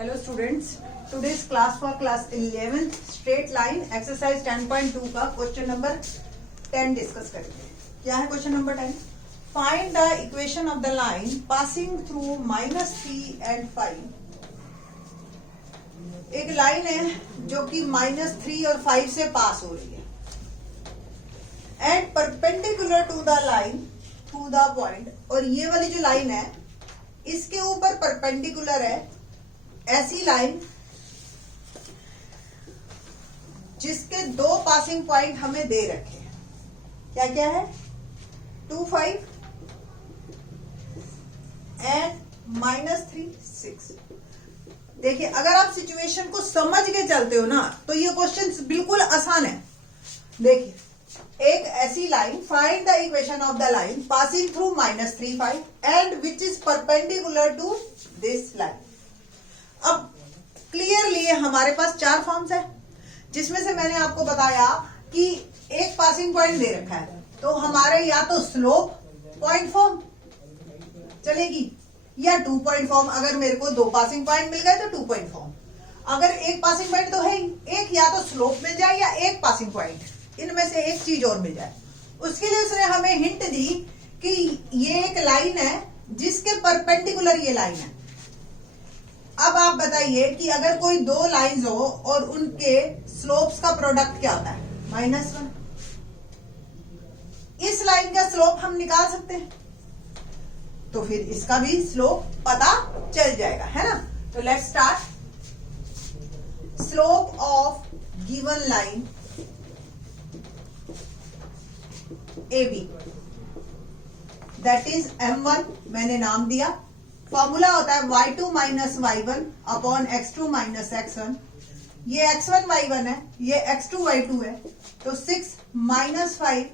Hello students, today's class for class 11th straight line exercise 10.2 का question number 10 discuss करेंगे। क्या है question number 10? Find the equation of the line passing through -3 and 5। एक line है जो कि -3 और 5 से पास हो रही है and perpendicular to the line through the point, और ये वाली जो लाइन है इसके ऊपर परपेंडिकुलर है ऐसी लाइन जिसके दो पासिंग पॉइंट हमें दे रखे हैं। क्या क्या है? 2, 5 एंड -3, 6। देखिए, अगर आप सिचुएशन को समझ के चलते हो ना तो ये क्वेश्चन बिल्कुल आसान है। देखिए, एक ऐसी line, find the equation of the line passing through -3, 5 and which is perpendicular to this line. अब क्लियरली हमारे पास 4 फॉर्म्स है, जिसमें से मैंने आपको बताया कि एक पासिंग पॉइंट दे रखा है तो हमारे या तो स्लोप पॉइंट फॉर्म चलेगी या 2 पॉइंट फॉर्म। अगर मेरे को 2 पासिंग पॉइंट मिल गए तो 2 पॉइंट फॉर्म। अगर एक पासिंग पॉइंट तो है ही, एक या तो स्लोप मिल जाए या एक पासिंग पॉइंट, इनमें से एक चीज और मिल जाए। उसके लिए उसने हमें हिंट दी कि ये एक लाइन है जिसके परपेंडिकुलर ये लाइन है। अब आप बताइए कि अगर कोई 2 लाइंस हो और उनके स्लोप्स का प्रोडक्ट क्या होता है? -1। इस लाइन का स्लोप हम निकाल सकते हैं, तो फिर इसका भी स्लोप पता चल जाएगा, है ना? तो let's start. Slope of given line AB, that is M1, मैंने नाम दिया। फॉर्मूला होता है y2 minus y1 upon x2 minus x1। ये x1 y1 है, ये x2 y2 है, तो 6 माइनस 5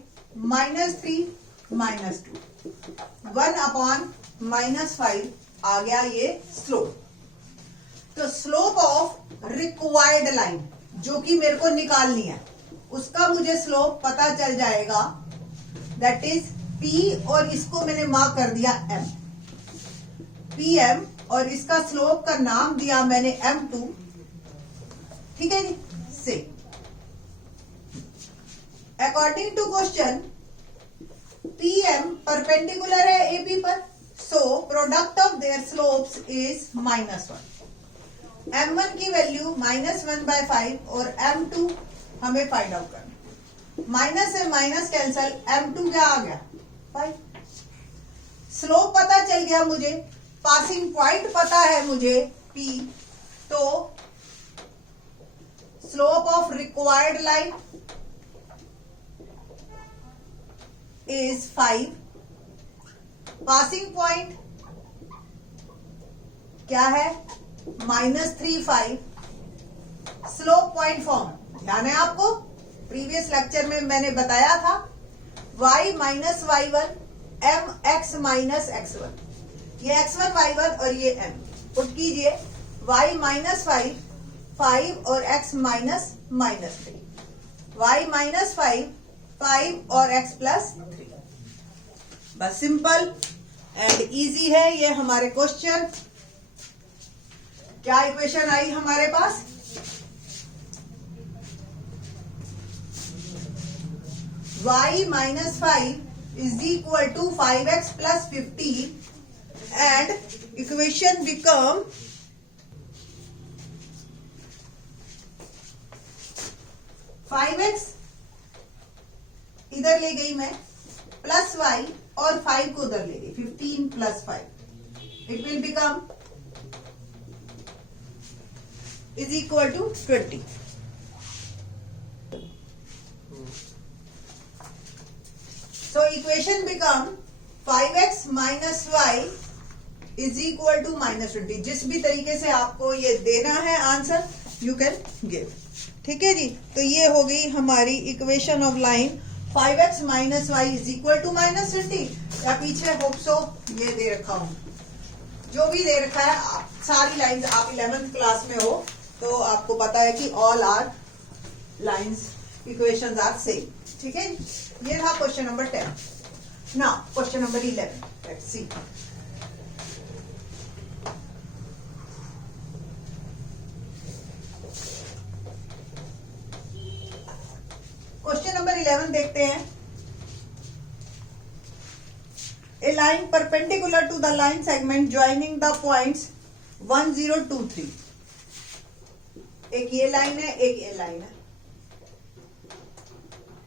माइनस 3 माइनस 2, 1 अपॉन -5 आ गया ये स्लोप। तो स्लोप ऑफ रिक्वायर्ड लाइन जो कि मेरे को निकालनी है, उसका मुझे स्लोप पता चल जाएगा, दैट इज P, और इसको मैंने मार्क कर दिया M, PM, और इसका स्लोप का नाम दिया मैंने M2। ठीक है जी। से according to question PM perpendicular है AB पर, so product of their slopes is -1। M1 की वैल्यू -1/5 और M2 हमें फाइंड आउट करना। माइनस से माइनस कैंसल, M2 क्या आ गया? 5। स्लोप पता चल गया मुझे, पासिंग पॉइंट पता है मुझे P, तो slope of required line is 5। Passing point क्या है? -3, 5। स्लोप पॉइंट फॉर्म ध्यान है आपको, प्रीवियस लेक्चर में मैंने बताया था, y minus y1 mx minus x1। ये x1 y1 और ये m पुट कीजिए, y माइनस 5 और x माइनस -3, y माइनस 5 और x प्लस 3। बस सिंपल एंड इजी है ये हमारे क्वेश्चन। क्या इक्वेशन आई हमारे पास? y minus 5 is equal to 5x plus 15 and equation become (5x) इधर ले गई मैं, प्लस y, और 5 को उधर ले गई, 15 plus 5, it will become is equal to 20। So equation become 5x minus y is equal to -20। जिस भी तरीके से आपको ये देना है आंसर, यू कैन गिव। ठीक है जी। तो ये हो गई हमारी equation of line 5x minus Y is equal to -20। या पीछे होप सो ये दे रखा हूं, जो भी दे रखा है, सारी लाइंस आप 11th क्लास में हो तो आपको पता है कि all our lines equations are same. ठीक है, ये था question number 10। Now question number 11, let's see. Number 11 देखते हैं। A line perpendicular to the line segment joining the points 1, 0, 2, 3। एक ये लाइन है, एक ये लाइन है,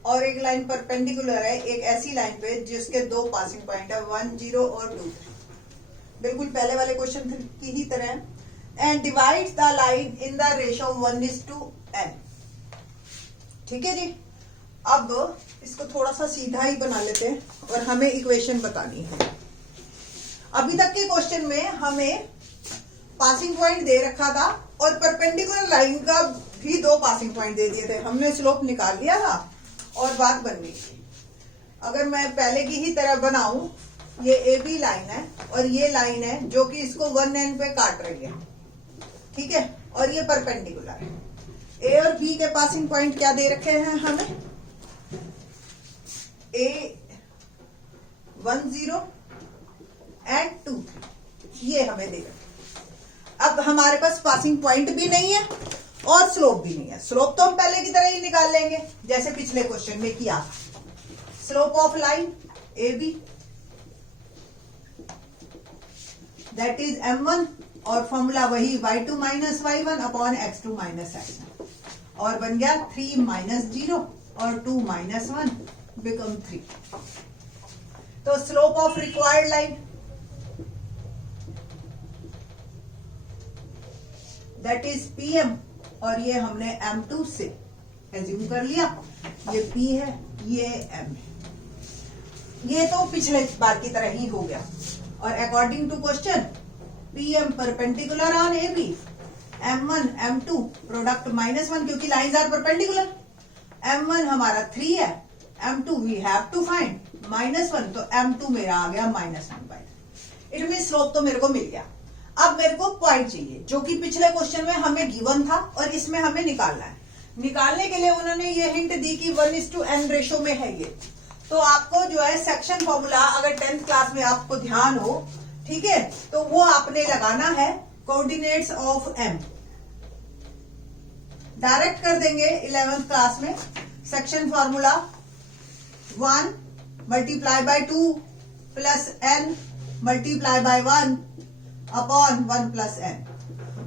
और एक लाइन परपेंडिकुलर है एक ऐसी लाइन पे जिसके दो पासिंग पॉइंट है 1, 0 और 2, 3। बिल्कुल पहले वाले क्वेश्चन की ही तरह। And divides the line in the ratio 1:n। ठीक है जी। अब इसको थोड़ा सा सीधा ही बना लेते हैं और हमें इक्वेशन बतानी है। अभी तक के क्वेश्चन में हमें पासिंग पॉइंट दे रखा था और परपेंडिकुलर लाइन का भी दो पासिंग पॉइंट दे दिए थे। हमने स्लोप निकाल लिया था और बात बन गई थी। अगर मैं पहले की ही तरह बनाऊं, ये ए बी लाइन है और ये लाइन है जो कि इसको 1n पे काट रही है, ठीक है, और ये परपेंडिकुलर है। ए और बी के पासिंग पॉइंट क्या दे रखे हैं हमें? ए 1, 0 एंड 2, 3 ये हमें दे रखे। अब हमारे पास पासिंग पॉइंट भी नहीं है और स्लोप भी नहीं है। स्लोप तो हम पहले की तरह ही निकाल लेंगे जैसे पिछले क्वेश्चन में किया। Slope of line A B that is m1 और फॉर्मूला वही y2 minus y1 upon x2 minus x1 और बन गया 3 माइनस 0 और 2 माइनस 1 बिकम 3। तो slope of required line that is pm और ये हमने m2 से एज्यूम कर लिया। ये p है, ये m है। ये तो पिछले बार की तरह ही हो गया। और according to question pm perpendicular on ab, m1 m2 product -1 क्योंकि लाइंस आर परपेंडिकुलर। m1 हमारा 3 है, m2 we have to find -1, तो m2 मेरा आ गया -1/3। इट मीन स्लोप तो मेरे को मिल गया। अब मेरे को पॉइंट चाहिए जो कि पिछले क्वेश्चन में हमें गिवन था और इसमें हमें निकालना है। निकालने के लिए उन्होंने ये हिंट दी कि 1:n रेशो में है ये। तो आपको जो है सेक्शन फॉर्मूला अगर 10th क्लास में आपको ध्यान हो, ठीक है, तो वो आपने लगाना है कोऑर्डिनेट्स ऑफ m। डायरेक्ट कर देंगे 11th क्लास में। Section formula 1 multiply by 2 plus n multiply by 1 upon 1 plus n।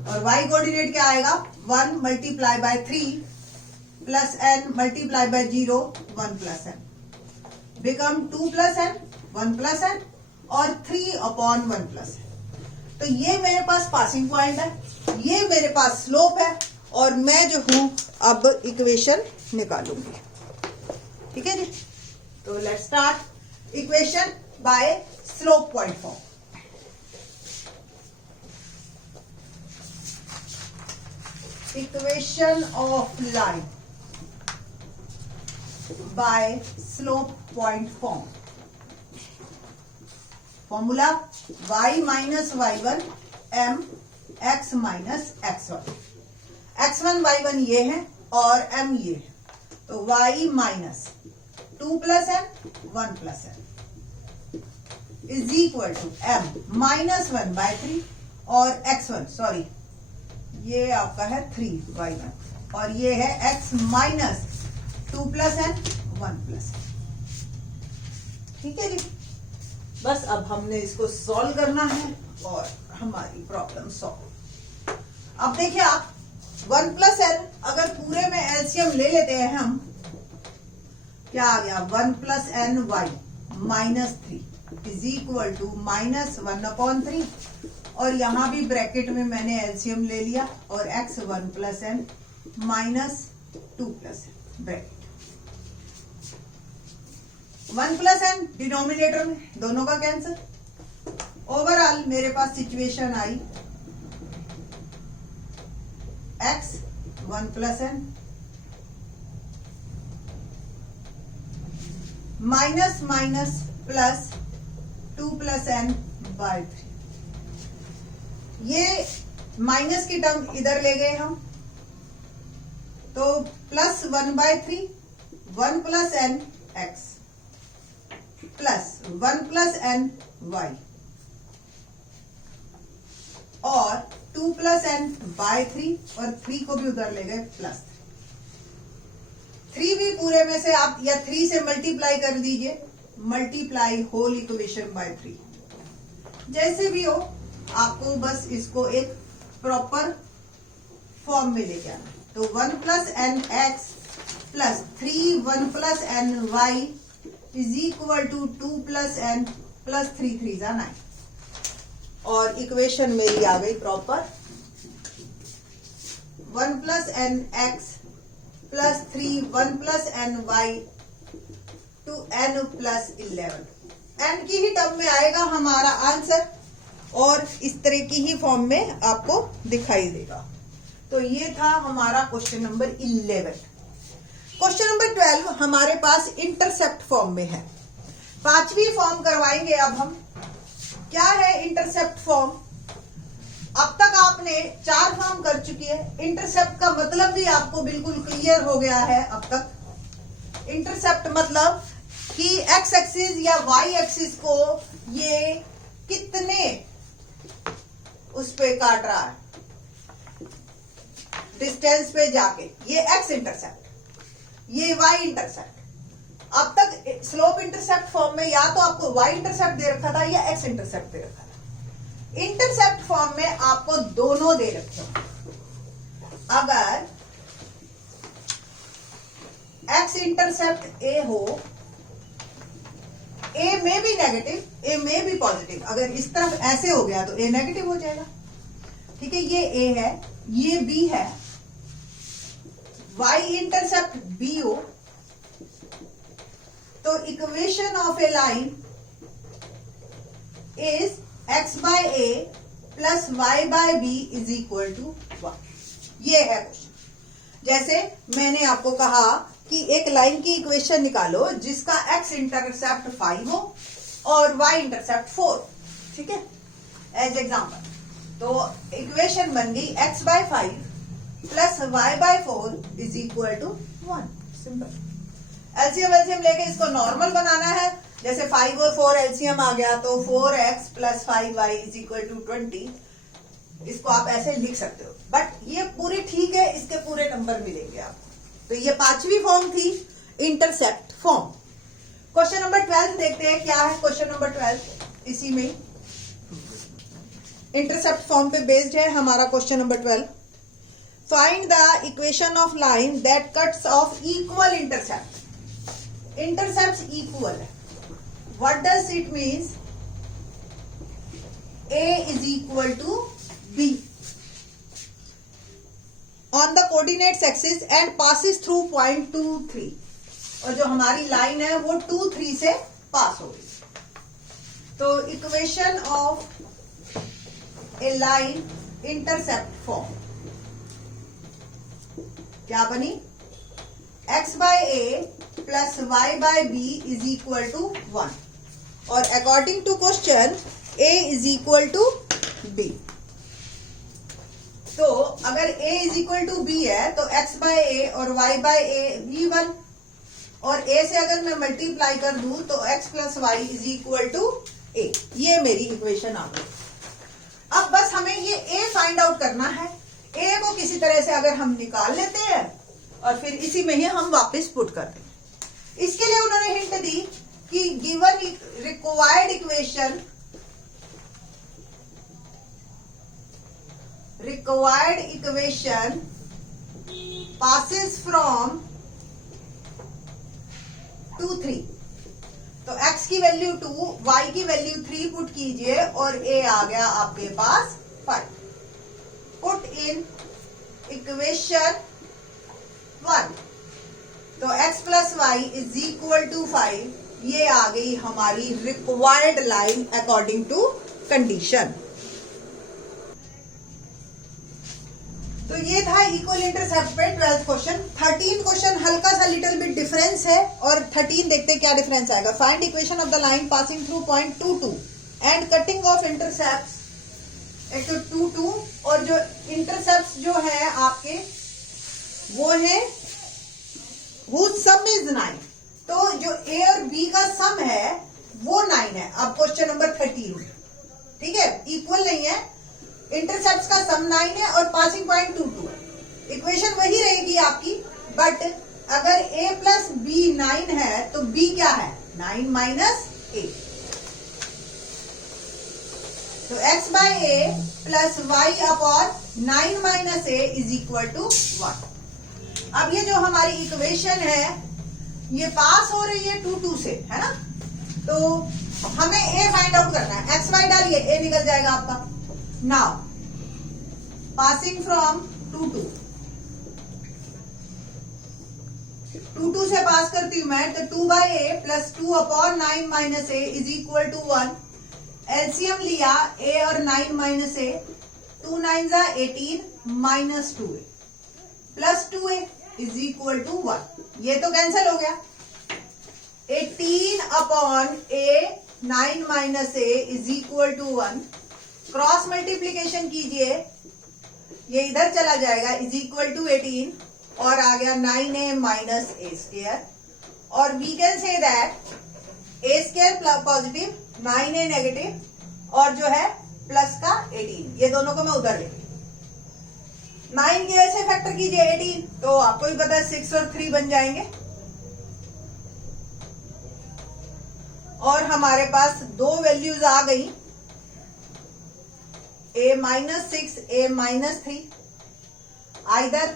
और y कोऑर्डिनेट क्या आएगा? 1 multiply by 3 plus n multiply by 0 1 plus n become 2 plus n 1 plus n और 3 upon 1 plus n। तो ये मेरे पास passing point है, ये मेरे पास स्लोप है और मैं जो हूं अब इक्वेशन निकालूंगी। ठीक है जी। तो let's start equation by slope point form. Equation of line by slope point form. Formula y minus y1 m x minus x1। x1 y1 ये है और m ये है, तो y minus 2 plus m 1 plus m is equal to m minus 1/3 और x1 sorry ये आपका है 3y1 और ये है x minus 2 plus n 1 plus. ठीक है जी। बस अब हमने इसको सॉल्व करना है और हमारी प्रॉब्लम सॉल्व। अब देखिए आप 1 प्लस n अगर पूरे में एलसीएम ले लेते हैं हम, क्या आ गया? 1 plus n y minus 3 is equal to -1/3 और यहां भी ब्रैकेट में मैंने एलसीएम ले लिया और x 1 plus n minus 2 plus n bracket. 1 plus n denominator में दोनों का कैंसिल। ओवरऑल मेरे पास सिचुएशन आई x 1 प्लस n माइनस माइनस प्लस 2 प्लस n बाय 3। ये माइनस की टर्म इधर ले गए हम, तो plus 1/3 1 plus n x plus 1 plus n y और 2 प्लस n बाय 3 और 3 को भी उधर ले गए प्लस 3। 3 भी पूरे में से आप या 3 से मल्टीप्लाई कर दीजिए, मल्टीप्लाई होल इक्वेशन बाय 3। जैसे भी हो आपको बस इसको एक प्रॉपर फॉर्म में लेके आना। तो 1 plus N X plus 3 1 plus N Y is equal to 2 plus N plus 3 3 जा 9। और इक्वेशन मेरी आ गई proper 1 plus N X plus 3 1 plus N Y two N plus 11। N की ही टर्म में आएगा हमारा आंसर और इस तरह की ही फॉर्म में आपको दिखाई देगा। तो ये था हमारा क्वेश्चन नंबर 11। क्वेश्चन नंबर 12 हमारे पास इंटरसेप्ट फॉर्म में है। 5वीं फॉर्म करवाएंगे अब हम। क्या है इंटरसेप्ट फॉर्म? अब तक आपने 4 फॉर्म कर चुकी है। इंटरसेप्ट का मतलब भी आपको बिल्कुल क्लियर हो गया है अब तक। इंटरसेप्ट मतलब कि एक्स एक्सिस या वाई एक्सिस को ये कितने उस पे काट रहा है, डिस्टेंस पे जाके, ये एक्स इंटरसेप्ट, ये वाई इंटरसेप्ट। अब तक स्लोप इंटरसेप्ट फॉर्म में या तो आपको वाई इंटरसेप्ट दे रखा था या एक्स इंटरसेप्ट दे रखा था। इंटरसेप्ट फॉर्म में आपको दोनों दे रखे हो। अगर एक्स इंटरसेप्ट ए हो, ए में भी नेगेटिव, ए में भी पॉजिटिव। अगर इस तरफ ऐसे हो गया तो ए नेगेटिव हो जाएगा, ठीक है। ये ए है, ये बी है। y इंटरसेप्ट बी हो तो equation of a line is x by A plus y by B is equal to 1। ये है क्वेश्चन। जैसे मैंने आपको कहा कि एक लाइन की इक्वेशन निकालो जिसका x इंटरसेप्ट 5 हो और y इंटरसेप्ट 4, ठीक है, एज एग्जाम्पल। तो इक्वेशन बन गई x by 5 plus y by 4 is equal to 1। Simple. LCM LCM लेके इसको नॉर्मल बनाना है। जैसे 5 और 4 एलसीएम आ गया तो 4x plus 5y is equal to 20। इसको आप ऐसे लिख सकते हो, बट ये पूरी ठीक है, इसके पूरे नंबर मिलेंगे आपको। तो ये 5वीं फॉर्म थी इंटरसेप्ट फॉर्म। क्वेश्चन नंबर 12 देखते हैं क्या है। क्वेश्चन नंबर 12 इसी में इंटरसेप्ट फॉर्म पे बेस्ड है हमारा question number 12। Find the equation of line that cuts off equal intercept. Intercept equal है। What does it means? A is equal to b on the coordinates axis and passes through point 2 3। और जो हमारी line है वो 2 3 से पास हो गई। तो equation of a line intercept form क्या बनी? x by A plus y by B is equal to 1। और according to question a is equal to b। तो अगर a is equal to b है तो x बाय ए और y bye ए भी 1। और a से अगर मैं मल्टीप्लाई कर दूं तो x plus Y is equal to a। ये मेरी इक्वेशन आ गई। अब बस हमें ये a फाइंड आउट करना है। a को किसी तरह से अगर हम निकाल लेते हैं और फिर इसी में ही हम वापस पुट कर दें। इसके लिए उन्होंने हिंट दी कि given required equation passes from 2 3। तो x की वैल्यू 2, y की वैल्यू 3 पुट कीजिए और a आ गया आपके पास 5। Put in equation 1। तो x plus Y is equal to 5। ये आ गई हमारी required line according to condition. तो ये था इक्वल इंटरसेप्ट पे 12th क्वेश्चन। 13 क्वेश्चन हल्का सा लिटिल बिट डिफरेंस है और 13 देखते क्या डिफरेंस आएगा। Find equation of the line passing through point 2 2 and cutting off intercept at 2 2। और जो इंटरसेप्ट जो है आपके वो है whose sum is 9। तो जो a और b का सम है वो 9 है। अब क्वेश्चन नंबर 13, ठीक है, इक्वल नहीं है। इंटरसेप्ट का सम 9 है और पासिंग पॉइंट 2 2 है। इक्वेशन वही रहेगी आपकी, बट अगर a प्लस बी 9 है तो b क्या है? 9 माइनस a। तो x by a plus Y upon 9 minus a is equal to 1। अब ये जो हमारी इक्वेशन है ये पास हो रही है 2 2 से, है ना? तो हमें a फाइंड आउट करना है। एक्स वाई डालिए, a निकल जाएगा आपका। नाउ पासिंग फ्रॉम 2 2 2 से पास करती हूं मैं, तो 2 by A plus 2 upon 9 minus A is equal to 1। LCM लिया a और 9 माइनस ए, 2 9 जा 18 minus 2a plus 2a is equal to 1। ये तो कैंसिल हो गया। 18 upon a 9 minus a is equal to 1। Cross multiplication कीजिए, ये इधर चला जाएगा, इज इक्वल टू 18 और आ गया 9a माइनस a स्क्वायर। और we can say that a square positive 9a negative और जो है प्लस का 18। ये दोनों को मैं उधर ले 9 के ऐसे फैक्टर कीजिए 18, तो आपको भी पता है 6 और 3 बन जाएंगे। और हमारे पास दो वैल्यूज आ गई, a minus 6 a minus 3। Either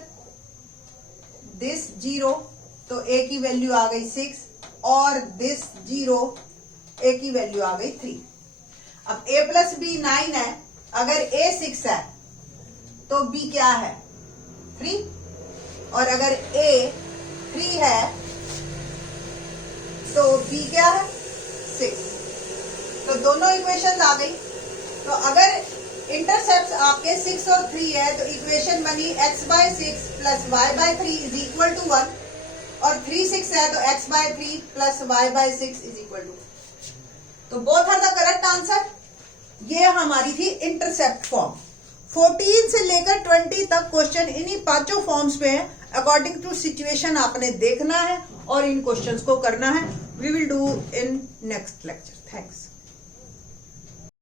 this 0 तो a की वैल्यू आ गई 6 और दिस 0 a की वैल्यू आ गई 3। अब a प्लस b 9 है, अगर a 6 है तो b क्या है? 3। और अगर a 3 है तो b क्या है? 6। तो दोनों इक्वेशन आ गई। तो अगर इंटरसेप्ट आपके 6 और 3 है तो इक्वेशन बनी x by 6 plus y by 3 is equal to 1। और 3 6 है तो x by 3 plus y by 6 is equal to. तो both are the correct answer. ये हमारी थी इंटरसेप्ट फॉर्म। 14 से लेकर 20 तक क्वेश्चन इन्हीं पांचों फॉर्म्स पे है। अकॉर्डिंग टू सिचुएशन आपने देखना है और इन क्वेश्चंस को करना है। We will do in next lecture. Thanks.